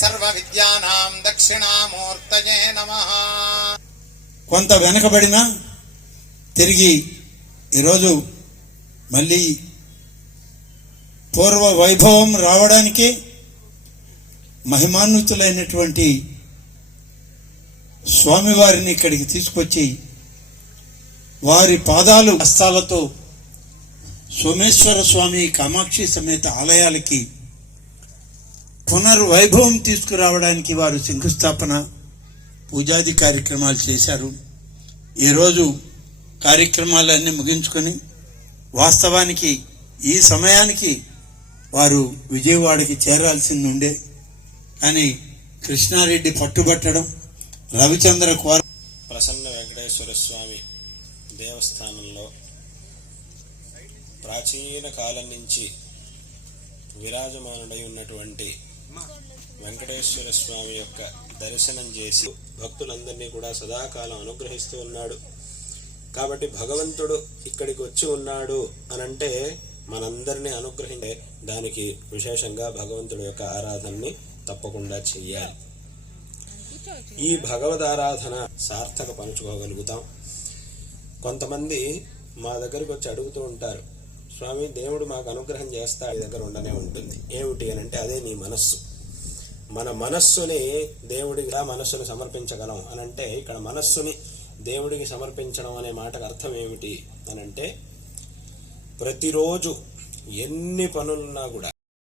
సర్వ విద్యానాం దక్షిణామూర్తయే నమః. కొంత వెనకబడిన తిరిగి ఈరోజు మళ్ళీ పూర్వ వైభవం రావడానికి మహిమాన్వితులైనటువంటి స్వామివారిని ఇక్కడికి తీసుకొచ్చి వారి పాదాలు హస్తాలతో సోమేశ్వర స్వామి కామాక్షి సమేత ఆలయాలకి పునర్వైభవం తీసుకురావడానికి వారు శంకుస్థాపన పూజాది కార్యక్రమాలు చేశారు. ఈరోజు కార్యక్రమాలన్నీ ముగించుకొని వాస్తవానికి ఈ సమయానికి వారు విజయవాడకి చేరాల్సింది ఉండే, కానీ కృష్ణారెడ్డి పట్టుబట్టడం రవిచంద్ర కోర ప్రసన్న వెంకటేశ్వర స్వామి దేవస్థానంలో ప్రాచీన కాలం నుంచి విరాజమానుడై ఉన్నటువంటి వెంకటేశ్వర స్వామి యొక్క దర్శనం చేసి భక్తులందరినీ కూడా సదాకాలం అనుగ్రహిస్తూ ఉన్నాడు. కాబట్టి భగవంతుడు ఇక్కడికి వచ్చి ఉన్నాడు అనంటే మనందరినీ అనుగ్రహించే దానికి విశేషంగా భగవంతుడి యొక్క ఆరాధనని తప్పకుండా చెయ్యాలి. ఈ భగవద్ ఆరాధన సార్థక పంచుకోగలుగుతాం. కొంతమంది మా దగ్గరికి వచ్చి అడుగుతూ ఉంటారు, స్వామి దేవుడు మాకు అనుగ్రహం చేస్తా మీ దగ్గర ఉండనే ఉంటుంది. ఏమిటి అని అంటే అదే నీ మనస్సు. మన మనస్సుని దేవుడికి మనస్సుని సమర్పించగలం అనంటే ఇక్కడ మనస్సుని దేవుడికి సమర్పించడం అనే మాటకు అర్థం ఏమిటి అనంటే ప్రతిరోజు ఎన్ని పనులున్నా కూడా